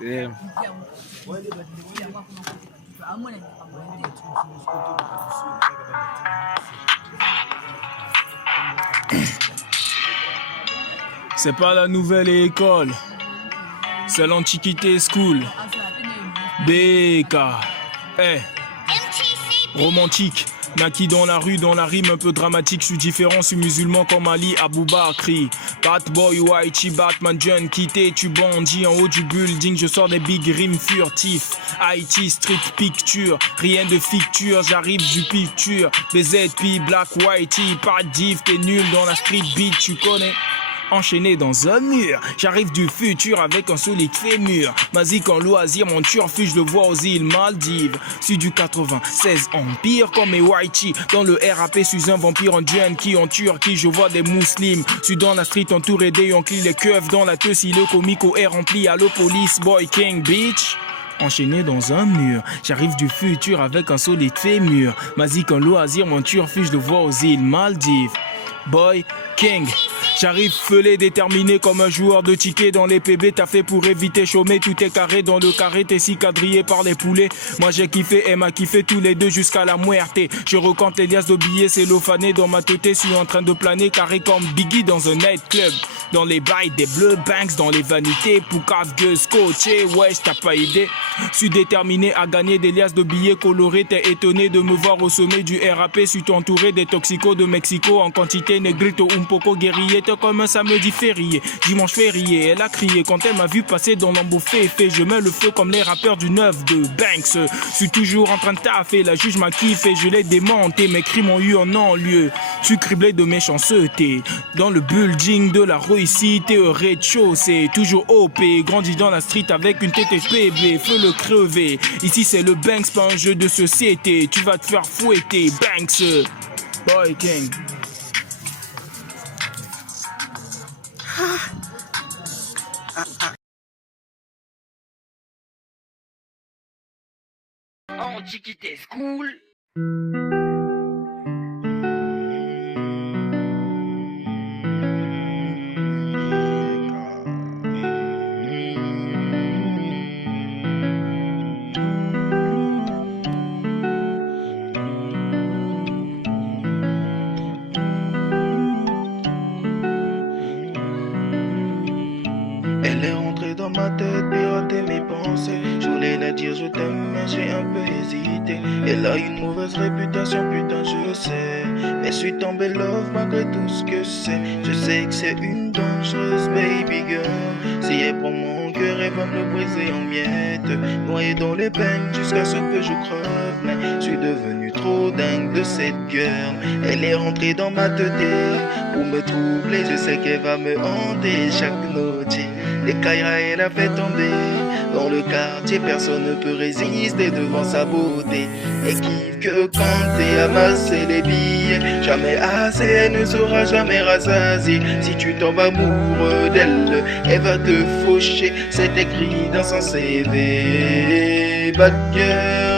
C'est... C'est pas la nouvelle école, c'est l'Antiquité School. BK, romantique, naquis dans la rue, dans la rime un peu dramatique. Je suis différent, je suis musulman comme Ali Aboubakri. Bad boy, whitey, Batman, John, quitté, tu bandis en haut du building. Je sors des big rimes furtifs. IT, street picture, rien de ficture, j'arrive du picture. BZP, black, whitey, pas div, t'es nul dans la street beat, tu connais. Enchaîné dans un mur, j'arrive du futur avec un solide fémur. Magique en loisir, mon turfu, je le vois aux îles Maldives. Suis du 96 empire comme mes whitey. Dans le RAP, suis un vampire en junkie, en Turquie, je vois des musulmans. Suis dans la street entouré des yonklis, les keufs dans la queue. Si le comico est rempli, allo police, boy, king, bitch. Enchaîné dans un mur, j'arrive du futur avec un solide fémur. Magique en loisir, mon turfu, je le vois aux îles Maldives. Boy, king. J'arrive feulé, déterminé comme un joueur de ticket dans les PB. T'as fait pour éviter chômer, tout est carré dans le carré. T'es si quadrillé par les poulets. Moi j'ai kiffé, elle m'a kiffé tous les deux jusqu'à la muerte. Je recompte les liasses de billets, c'est l'ophané dans ma tête. Je suis en train de planer, carré comme Biggie dans un nightclub. Dans les bails des bleus, banks dans les vanités. Poucave, gueuse, coaché, wesh, t'as pas idée. Suis déterminé à gagner des liasses de billets colorés. T'es étonné de me voir au sommet du RAP. Suis entouré des toxicos de Mexico en quantité. Negrito, un poco guerrier. Comme un samedi férié, dimanche férié. Elle a crié quand elle m'a vu passer dans l'embeau fait. Je mets le feu comme les rappeurs du 9 de Banks. Suis toujours en train de taffer, la juge m'a kiffé, je l'ai démonté. Mes crimes ont eu un non-lieu. Suis criblé de méchanceté. Dans le building de la réussite, au rez-de-chaussée. Toujours OP, grandi dans la street avec une TTPB. Feu le crever. Ici c'est le Banks, pas un jeu de société. Tu vas te faire fouetter, Banks. Boy King. Antiquité School. Elle est rentrée dans ma tête, pirater mes pensées. Je voulais la dire je t'aime, mais j'ai un peu hésité. Elle a une mauvaise réputation, putain je sais. Mais je suis tombé love malgré tout ce que c'est. Je sais que c'est une dangereuse baby girl. Si elle prend mon cœur, elle va me le briser en miettes. Noyé dans les peines jusqu'à ce que je creve. Mais je suis devenu trop dingue de cette girl. Elle est rentrée dans ma tête pour me troubler. Je sais qu'elle va me hanter chaque noche. Les Kaira elle a fait tomber. Dans le quartier personne ne peut résister devant sa beauté. Et kiffe que quand t'es amassé les billets. Jamais assez, elle ne sera jamais rassasiée. Si tu tombes amoureux d'elle, elle va te faucher. C'est écrit dans son CV. Bad girl.